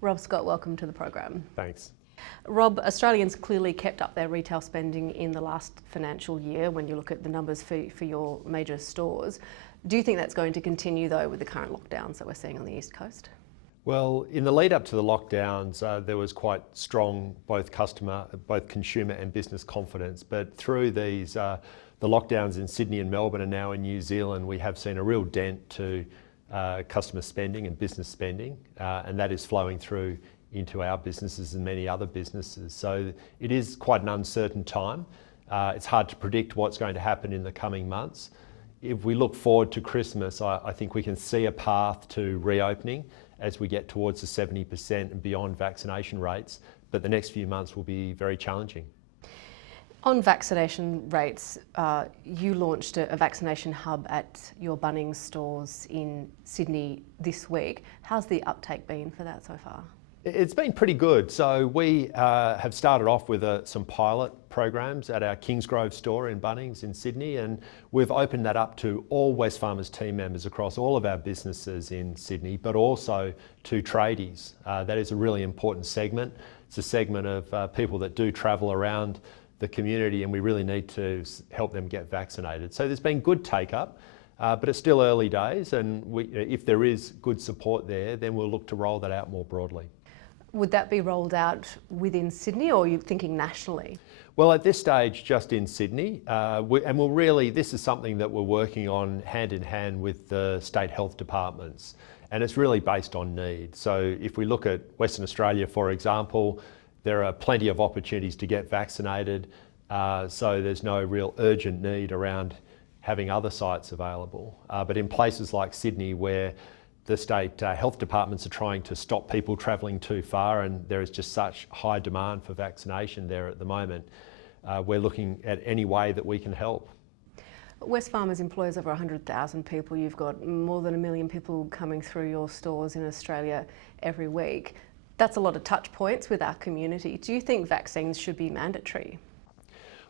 Rob Scott, welcome to the program. Thanks. Rob, Australians clearly kept up their retail spending in the last financial year when you look at the numbers for your major stores. Do you think that's going to continue though with the current lockdowns that we're seeing on the East Coast? Well, in the lead up to the lockdowns, there was quite strong both consumer and business confidence. But through these, the lockdowns in Sydney and Melbourne and now in New Zealand, we have seen a real dent to customer spending and business spending, and that is flowing through into our businesses and many other businesses. So it is quite an uncertain time. It's hard to predict what's going to happen in the coming months. If we look forward to Christmas, I think we can see a path to reopening as we get towards the 70% and beyond vaccination rates, but the next few months will be very challenging. On vaccination rates, you launched a vaccination hub at your Bunnings stores in Sydney this week. How's the uptake been for that so far? It's been pretty good. So we have started off with some pilot programs at our Kingsgrove store in Bunnings in Sydney, and we've opened that up to all Wesfarmers team members across all of our businesses in Sydney, but also to tradies. That is a really important segment. It's a segment of people that do travel around the community, and we really need to help them get vaccinated. So there's been good take up, but it's still early days, and if there is good support there, then we'll look to roll that out more broadly. Would that be rolled out within Sydney, or are you thinking nationally? Well, at this stage, just in Sydney, this is something that we're working on hand in hand with the state health departments, and it's really based on need. So if we look at Western Australia, for example, there are plenty of opportunities to get vaccinated, so there's no real urgent need around having other sites available. But in places like Sydney, where the state health departments are trying to stop people travelling too far, and there is just such high demand for vaccination there at the moment, we're looking at any way that we can help. Wesfarmers employs over 100,000 people. You've got more than 1 million people coming through your stores in Australia every week. That's a lot of touch points with our community. Do you think vaccines should be mandatory?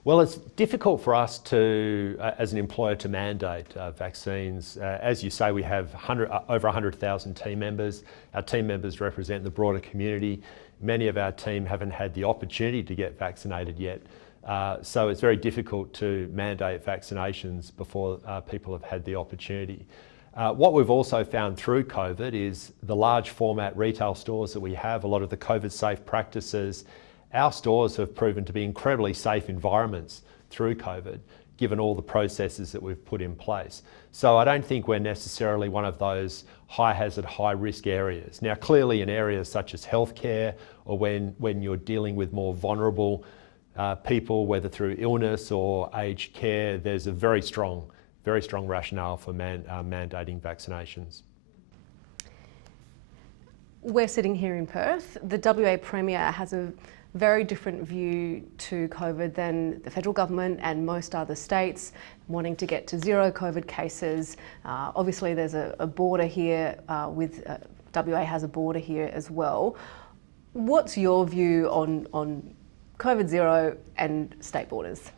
Well, it's difficult for us to, as an employer, to mandate vaccines. As you say, we have over 100,000 team members. Our team members represent the broader community. Many of our team haven't had the opportunity to get vaccinated yet. So it's very difficult to mandate vaccinations before people have had the opportunity. What we've also found through COVID is the large format retail stores that we have, a lot of the COVID safe practices. Our stores have proven to be incredibly safe environments through COVID, given all the processes that we've put in place. So I don't think we're necessarily one of those high hazard, high risk areas. Now, clearly in areas such as healthcare, or when you're dealing with more vulnerable people, whether through illness or aged care, there's a very strong rationale for mandating vaccinations. We're sitting here in Perth. The WA Premier has a very different view to COVID than the federal government and most other states, wanting to get to zero COVID cases. Obviously there's a border here WA has a border here as well. What's your view on COVID zero and state borders?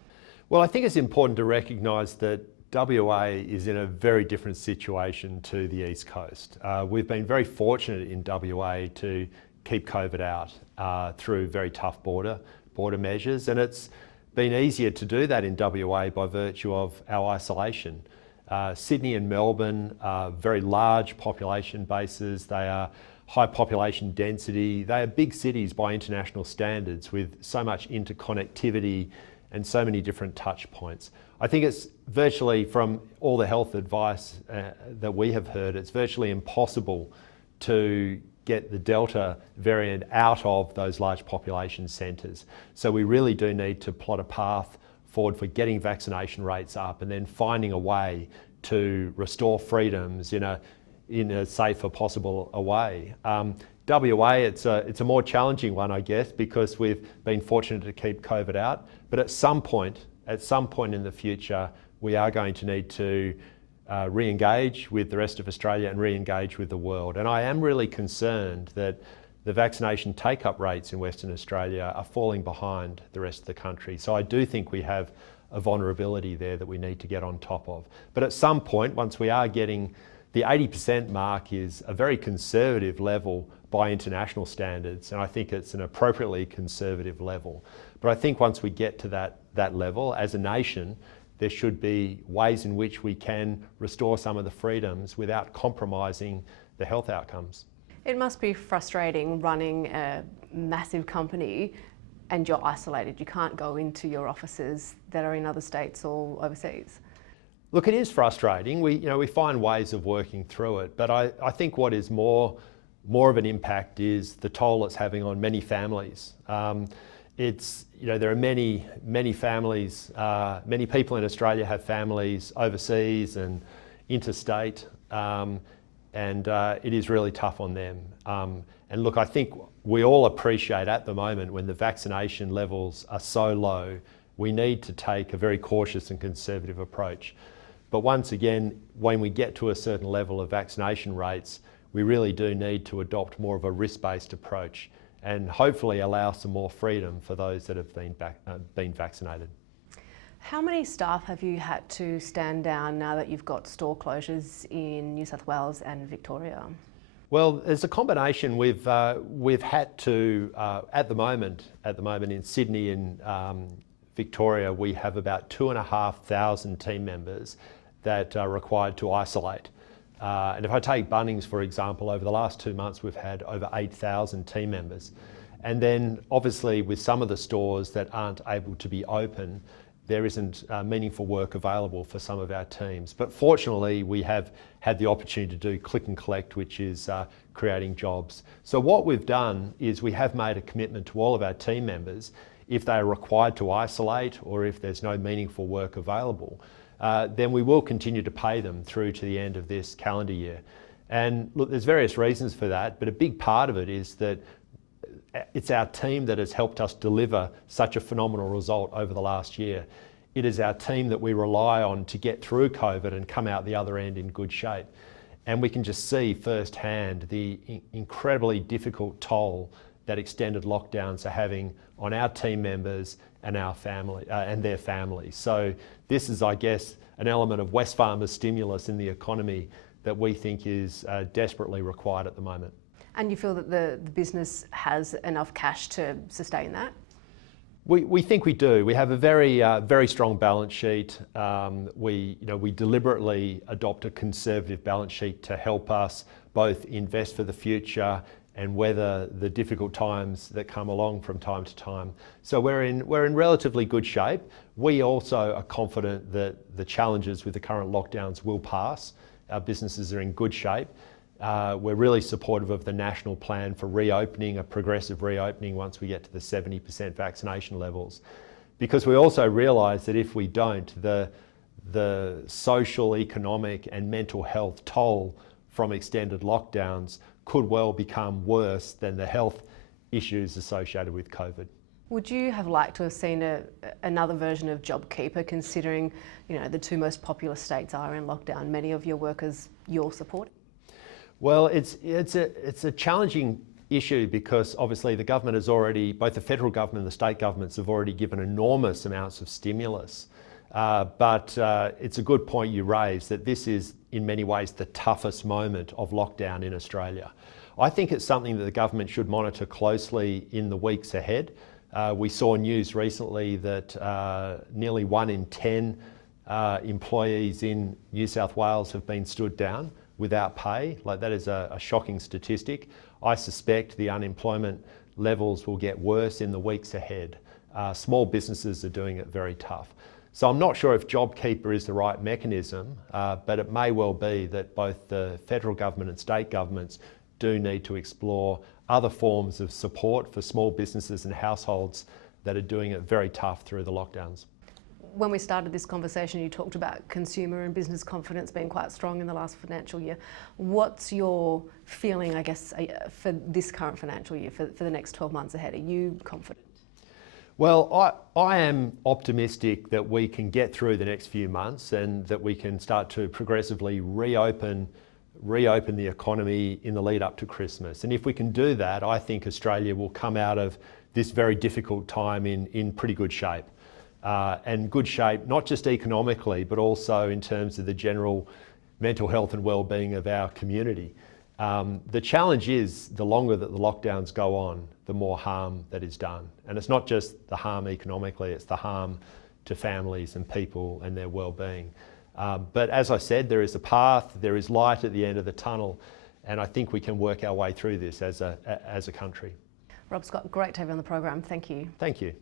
Well, I think it's important to recognise that WA is in a very different situation to the East Coast. We've been very fortunate in WA to keep COVID out through very tough border measures, and it's been easier to do that in WA by virtue of our isolation. Sydney and Melbourne are very large population bases. They are high population density. They are big cities by international standards with so much interconnectivity and so many different touch points. I think it's virtually, from all the health advice that we have heard, it's virtually impossible to get the Delta variant out of those large population centres. So we really do need to plot a path forward for getting vaccination rates up and then finding a way to restore freedoms in a safer possible way. WA, it's a more challenging one, I guess, because we've been fortunate to keep COVID out. But at some point in the future, we are going to need to re-engage with the rest of Australia and re-engage with the world. And I am really concerned that the vaccination take-up rates in Western Australia are falling behind the rest of the country. So I do think we have a vulnerability there that we need to get on top of. But at some point, once we are getting the 80% mark, is a very conservative level by international standards, and I think it's an appropriately conservative level. But I think once we get to that level, as a nation, there should be ways in which we can restore some of the freedoms without compromising the health outcomes. It must be frustrating running a massive company and you're isolated. You can't go into your offices that are in other states or overseas. Look, it is frustrating. We find ways of working through it, but I think what is more of an impact is the toll it's having on many families. There are many families, many people in Australia have families overseas and interstate, and it is really tough on them. And look, I think we all appreciate at the moment when the vaccination levels are so low, we need to take a very cautious and conservative approach. But once again, when we get to a certain level of vaccination rates, we really do need to adopt more of a risk-based approach and hopefully allow some more freedom for those that have been vaccinated. How many staff have you had to stand down now that you've got store closures in New South Wales and Victoria? Well, there's a combination. We've had to at the moment in Sydney and Victoria, we have about 2,500 team members that are required to isolate. And if I take Bunnings, for example, over the last 2 months, we've had over 8,000 team members. And then obviously with some of the stores that aren't able to be open, there isn't meaningful work available for some of our teams. But fortunately, we have had the opportunity to do click and collect, which is creating jobs. So what we've done is we have made a commitment to all of our team members, if they are required to isolate or if there's no meaningful work available, then we will continue to pay them through to the end of this calendar year. And look, there's various reasons for that, but a big part of it is that it's our team that has helped us deliver such a phenomenal result over the last year. It is our team that we rely on to get through COVID and come out the other end in good shape. And we can just see firsthand the incredibly difficult toll that extended lockdowns are having on our team members and our family and their families. So this is, I guess, an element of Wesfarmers stimulus in the economy that we think is desperately required at the moment. And you feel that the business has enough cash to sustain that? We think we do. We have a very strong balance sheet. We deliberately adopt a conservative balance sheet to help us both invest for the future and weather the difficult times that come along from time to time. So we're in relatively good shape. We also are confident that the challenges with the current lockdowns will pass. Our businesses are in good shape. We're really supportive of the national plan for reopening, a progressive reopening once we get to the 70% vaccination levels. Because we also realise that if we don't, the social, economic and mental health toll from extended lockdowns could well become worse than the health issues associated with COVID. Would you have liked to have seen another version of JobKeeper, considering the two most populous states are in lockdown? Many of your workers you're supporting. Well, it's a challenging issue because obviously the government has already, both the federal government and the state governments have already given enormous amounts of stimulus. But it's a good point you raise that this is in many ways the toughest moment of lockdown in Australia. I think it's something that the government should monitor closely in the weeks ahead. We saw news recently that nearly 1 in 10 employees in New South Wales have been stood down without pay. Like, that is a shocking statistic. I suspect the unemployment levels will get worse in the weeks ahead. Small businesses are doing it very tough. So I'm not sure if JobKeeper is the right mechanism, but it may well be that both the federal government and state governments do need to explore other forms of support for small businesses and households that are doing it very tough through the lockdowns. When we started this conversation, you talked about consumer and business confidence being quite strong in the last financial year. What's your feeling, I guess, for this current financial year, for the next 12 months ahead? Are you confident? Well, I am optimistic that we can get through the next few months and that we can start to progressively reopen the economy in the lead up to Christmas. And if we can do that, I think Australia will come out of this very difficult time in pretty good shape. And good shape, not just economically, but also in terms of the general mental health and well-being of our community. The challenge is the longer that the lockdowns go on, the more harm that is done. And it's not just the harm economically, it's the harm to families and people and their well-being. But as I said, there is a path, there is light at the end of the tunnel, and I think we can work our way through this as a country. Rob Scott, great to have you on the program. Thank you. Thank you.